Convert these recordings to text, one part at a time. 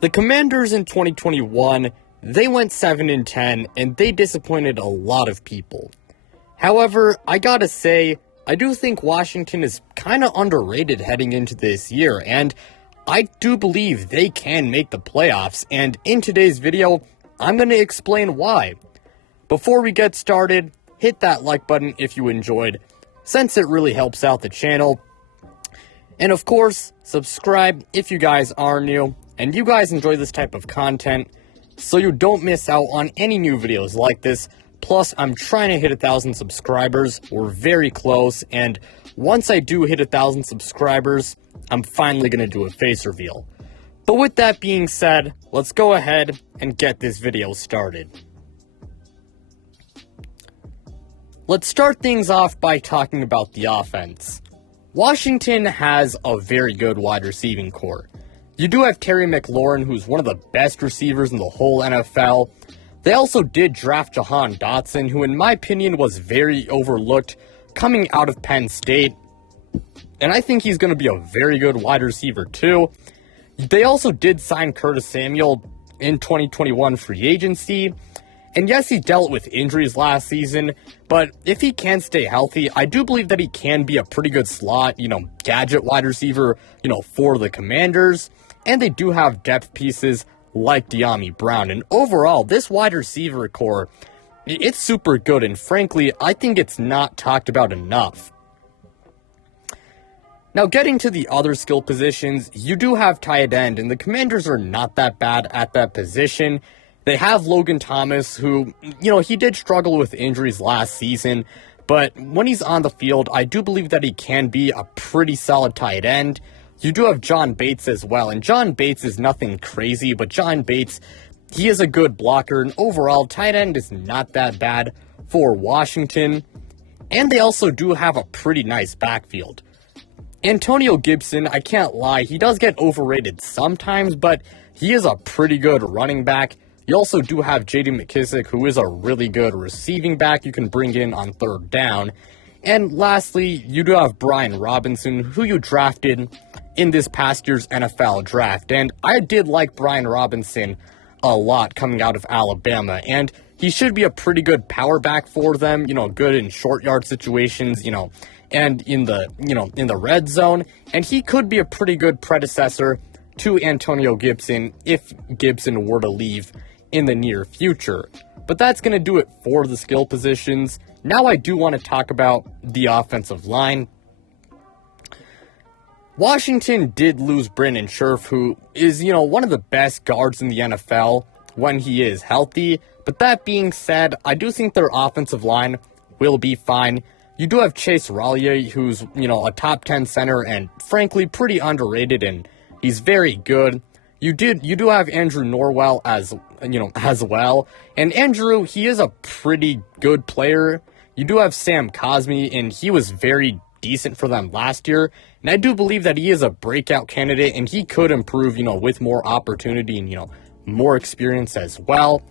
The Commanders in 2021, they went 7-10 and they disappointed a lot of people. However, I gotta say, I do think Washington is kind of underrated heading into this year, and I do believe they can make the playoffs, and in today's video, I'm going to explain why. Before we get started, hit that like button if you enjoyed, since it really helps out the channel. And of course, subscribe if you guys are new, and you guys enjoy this type of content, so you don't miss out on any new videos like this. Plus, I'm trying to hit 1,000 subscribers. We're very close, and once I do hit 1,000 subscribers, I'm finally going to do a face reveal. But with that being said, let's go ahead and get this video started. Let's start things off by talking about the offense. Washington has a very good wide receiving core. You do have Terry McLaurin, who's one of the best receivers in the whole NFL. They also did draft Jahan Dotson, who in my opinion was very overlooked coming out of Penn State. And I think he's going to be a very good wide receiver too. They also did sign Curtis Samuel in 2021 free agency. And yes, he dealt with injuries last season, but if he can stay healthy, I do believe that he can be a pretty good slot, gadget wide receiver, for the Commanders. And they do have depth pieces like De'Ami Brown. And overall, this wide receiver core, it's super good. And frankly, I think it's not talked about enough. Now, getting to the other skill positions, you do have tight end, and the Commanders are not that bad at that position. They have Logan Thomas, who, he did struggle with injuries last season, but when he's on the field, I do believe that he can be a pretty solid tight end. You do have John Bates as well, and John Bates is nothing crazy, but John Bates, he is a good blocker, and overall, tight end is not that bad for Washington. And they also do have a pretty nice backfield. Antonio Gibson, I can't lie, he does get overrated sometimes, but he is a pretty good running back. You also do have J.D. McKissick, who is a really good receiving back you can bring in on third down. And lastly, you do have Brian Robinson, who you drafted in this past year's NFL draft. And I did like Brian Robinson a lot coming out of Alabama, and he should be a pretty good power back for them, good in short yard situations, and in the red zone, and he could be a pretty good predecessor to Antonio Gibson if Gibson were to leave in the near future. But that's going to do it for the skill positions. Now I do want to talk about the offensive line. Washington did lose Brandon Scherff, who is, one of the best guards in the NFL when he is healthy. But that being said, I do think their offensive line will be fine. You do have Chase Roullier, who's, a top 10 center and frankly pretty underrated, and he's very good. You do have Andrew Norwell as well. And Andrew, he is a pretty good player. You do have Sam Cosmi, and he was very decent for them last year. And I do believe that he is a breakout candidate, and he could improve, with more opportunity and, more experience as well.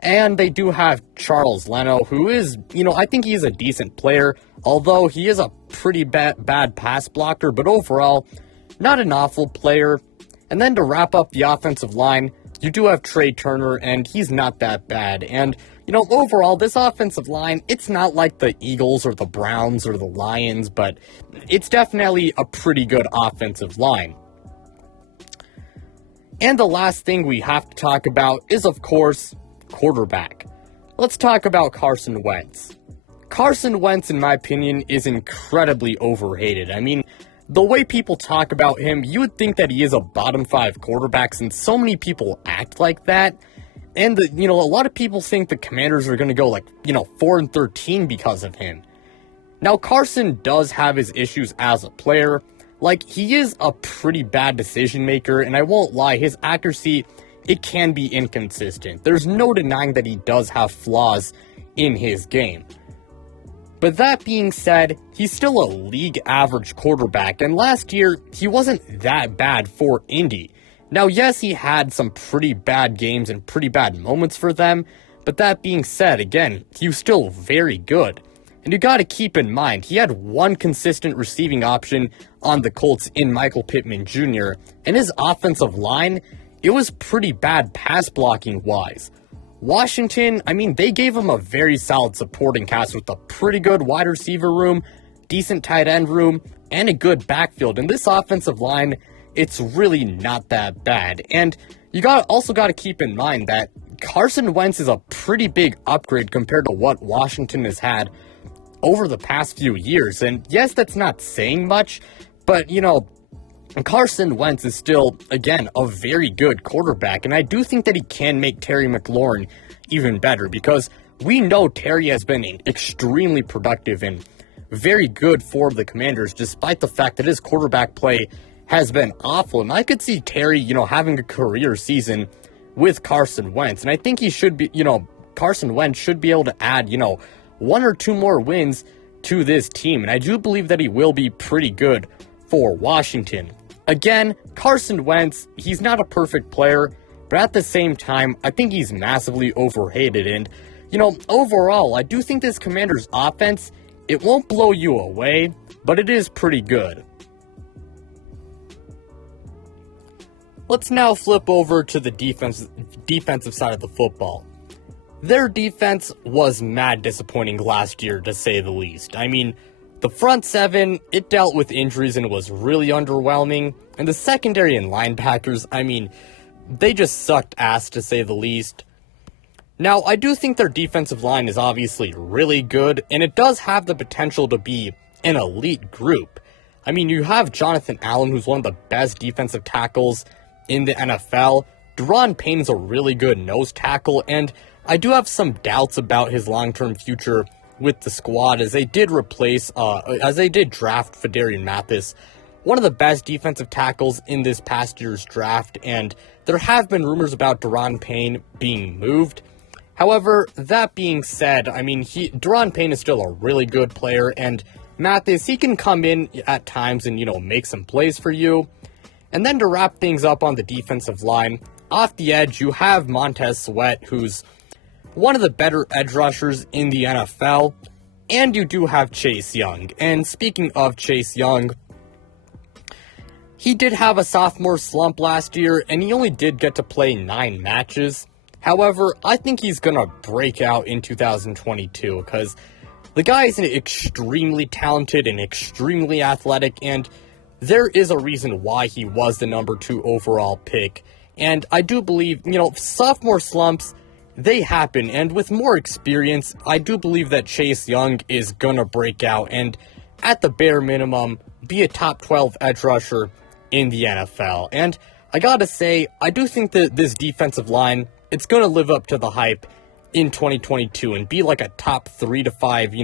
And they do have Charles Leno, who is, I think he's a decent player, although he is a pretty bad pass blocker, but overall, not an awful player. And then to wrap up the offensive line, you do have Trey Turner, and he's not that bad. And, overall, this offensive line, it's not like the Eagles or the Browns or the Lions, but it's definitely a pretty good offensive line. And the last thing we have to talk about is, of course, quarterback. Let's talk about Carson Wentz. Carson Wentz, in my opinion, is incredibly overrated. I mean, the way people talk about him, you would think that he is a bottom 5 quarterback, since so many people act like that. And a lot of people think the Commanders are going to go 4-13 because of him. Now, Carson does have his issues as a player. He is a pretty bad decision maker, and I won't lie, his accuracy, it can be inconsistent. There's no denying that he does have flaws in his game. But that being said, he's still a league average quarterback, and last year, he wasn't that bad for Indy. Now, yes, he had some pretty bad games and pretty bad moments for them, but that being said, again, he was still very good. And you got to keep in mind, he had one consistent receiving option on the Colts in Michael Pittman Jr., and his offensive line, it was pretty bad pass blocking wise. Washington, I mean, they gave him a very solid supporting cast with a pretty good wide receiver room, decent tight end room, and a good backfield. And this offensive line, it's really not that bad. And you also got to keep in mind that Carson Wentz is a pretty big upgrade compared to what Washington has had over the past few years. And yes, that's not saying much, but, Carson Wentz is still, again, a very good quarterback. And I do think that he can make Terry McLaurin even better, because we know Terry has been extremely productive and very good for the Commanders, despite the fact that his quarterback play has been awful. And I could see Terry, having a career season with Carson Wentz. And I think he should be, Carson Wentz should be able to add, 1 or 2 more wins to this team. And I do believe that he will be pretty good for Washington. Again, Carson Wentz, he's not a perfect player, but at the same time, I think he's massively overrated. And, overall, I do think this Commanders offense, it won't blow you away, but it is pretty good. Let's now flip over to the defensive side of the football. Their defense was mad disappointing last year, to say the least. I mean, the front seven, it dealt with injuries and was really underwhelming. And the secondary and linebackers, I mean, they just sucked ass, to say the least. Now, I do think their defensive line is obviously really good, and it does have the potential to be an elite group. I mean, you have Jonathan Allen, who's one of the best defensive tackles in the NFL. Deron Payne's a really good nose tackle, and I do have some doubts about his long-term future with the squad, as they did draft Fedarian Mathis, one of the best defensive tackles in this past year's draft, and there have been rumors about Deron Payne being moved. However, that being said, I mean, Deron Payne is still a really good player, and Mathis, he can come in at times and, make some plays for you. And then to wrap things up on the defensive line, off the edge, you have Montez Sweat, who's one of the better edge rushers in the NFL, and you do have Chase Young. And speaking of Chase Young, he did have a sophomore slump last year, and he only did get to play 9 matches. However, I think he's going to break out in 2022, because the guy is extremely talented and extremely athletic, and there is a reason why he was the number 2 overall pick. And I do believe, sophomore slumps, they happen, and with more experience, I do believe that Chase Young is gonna break out and, at the bare minimum, be a top 12 edge rusher in the NFL. And I gotta say, I do think that this defensive line, it's gonna live up to the hype in 2022 and be like a top 3 to 5,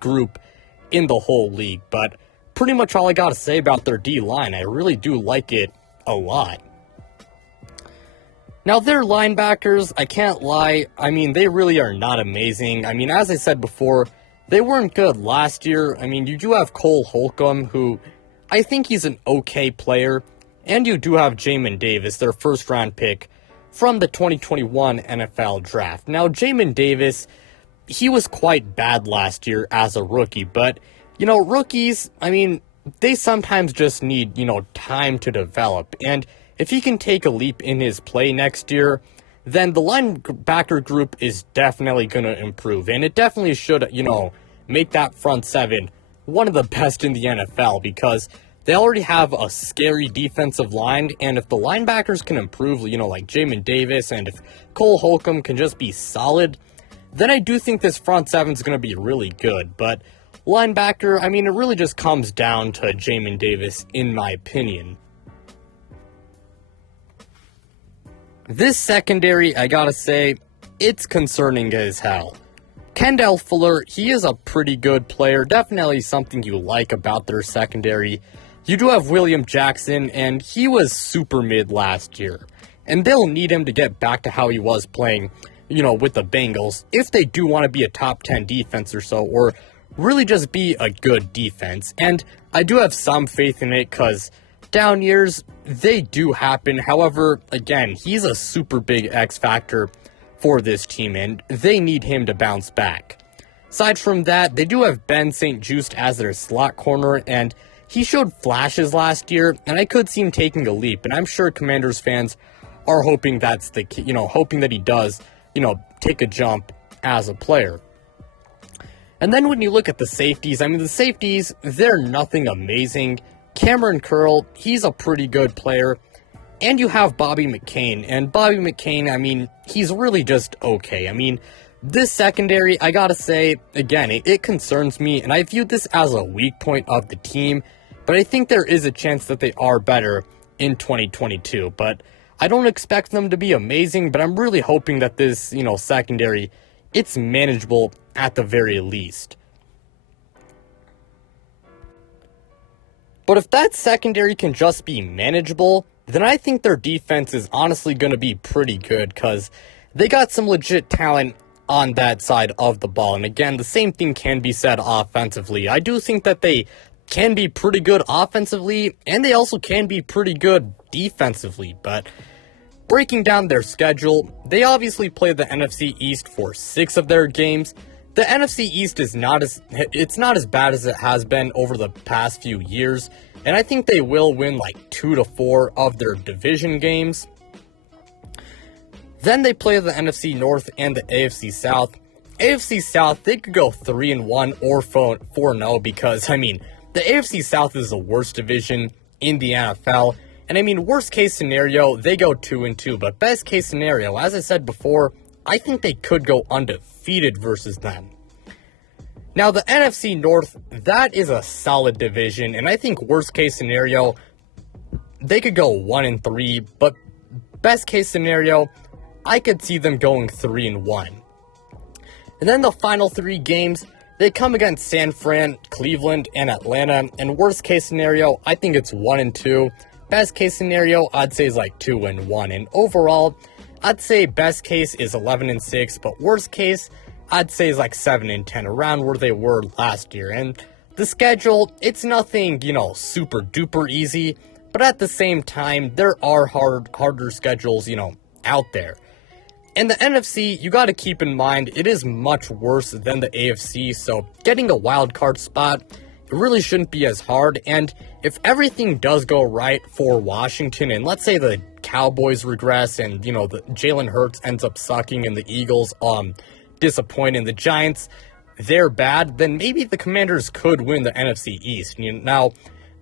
group in the whole league. But pretty much all I gotta say about their D-line. I really do like it a lot. Now, their linebackers, I can't lie, I mean, they really are not amazing. I mean, as I said before, they weren't good last year. I mean, you do have Cole Holcomb, who I think he's an okay player, and you do have Jamin Davis, their first-round pick from the 2021 NFL Draft. Now, Jamin Davis, he was quite bad last year as a rookie, but, rookies, I mean, they sometimes just need, time to develop, and if he can take a leap in his play next year, then the linebacker group is definitely going to improve. And it definitely should, make that front seven one of the best in the NFL, because they already have a scary defensive line. And if the linebackers can improve, like Jamin Davis, and if Cole Holcomb can just be solid, then I do think this front seven is going to be really good. But linebacker, I mean, it really just comes down to Jamin Davis, in my opinion. This secondary, I gotta say, it's concerning as hell. Kendall Fuller, he is a pretty good player, definitely something you like about their secondary. You do have William Jackson, and he was super mid last year. And they'll need him to get back to how he was playing, with the Bengals, if they do want to be a top 10 defense or so, or really just be a good defense. And I do have some faith in it, because down years, they do happen. However, again, he's a super big X factor for this team, and they need him to bounce back. Aside from that, they do have Ben St-Juste as their slot corner, and he showed flashes last year, and I could see him taking a leap, and I'm sure Commanders fans are hoping that's the, hoping that he does, take a jump as a player. And then when you look at the safeties, I mean, the safeties, they're nothing amazing. Cameron Curl, he's a pretty good player. And you have Bobby McCain. And Bobby McCain, I mean, he's really just okay. I mean, this secondary, I gotta say, again, it concerns me. And I view this as a weak point of the team. But I think there is a chance that they are better in 2022. But I don't expect them to be amazing. But I'm really hoping that this, secondary, it's manageable at the very least. But if that secondary can just be manageable, then I think their defense is honestly going to be pretty good because they got some legit talent on that side of the ball. And again, the same thing can be said offensively. I do think that they can be pretty good offensively, and they also can be pretty good defensively. But breaking down their schedule, they obviously play the NFC East for 6 of their games. The NFC East is not as bad as it has been over the past few years, and I think they will win like 2 to 4 of their division games. Then they play the NFC North and the AFC South. AFC South, they could go 3-1 or 4-0 because, I mean, the AFC South is the worst division in the NFL. And I mean, worst case scenario, they go 2-2, but best case scenario, as I said before, I think they could go undefeated versus them. Now, the NFC North, that is a solid division, and I think worst case scenario, they could go 1-3, but best case scenario, I could see them going 3-1. And then the final 3 games, they come against San Fran, Cleveland, and Atlanta, and worst case scenario, I think it's 1-2. Best case scenario, I'd say is like 2-1, and overall, I'd say best case is 11-6, but worst case, I'd say is like 7-10, around where they were last year. And the schedule, it's nothing, super duper easy, but at the same time, there are harder schedules, out there. And the NFC, you got to keep in mind, it is much worse than the AFC, so getting a wild card spot, it really shouldn't be as hard. And if everything does go right for Washington, and let's say the Cowboys regress and, the Jalen Hurts ends up sucking and the Eagles disappoint and the Giants, they're bad, then maybe the Commanders could win the NFC East. Now,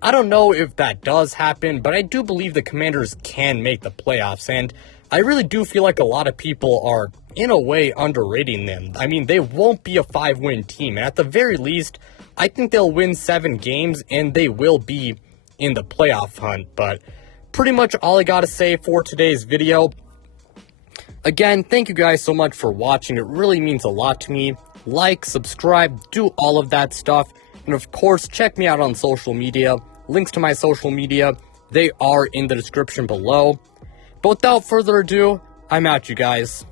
I don't know if that does happen, but I do believe the Commanders can make the playoffs, and I really do feel like a lot of people are, in a way, underrating them. I mean, they won't be a 5-win team, and at the very least, I think they'll win 7 games, and they will be in the playoff hunt. But pretty much all I got to say for today's video. Again, thank you guys so much for watching. It really means a lot to me. Like, subscribe, do all of that stuff. And of course, check me out on social media. Links to my social media, they are in the description below. But without further ado, I'm out, you guys.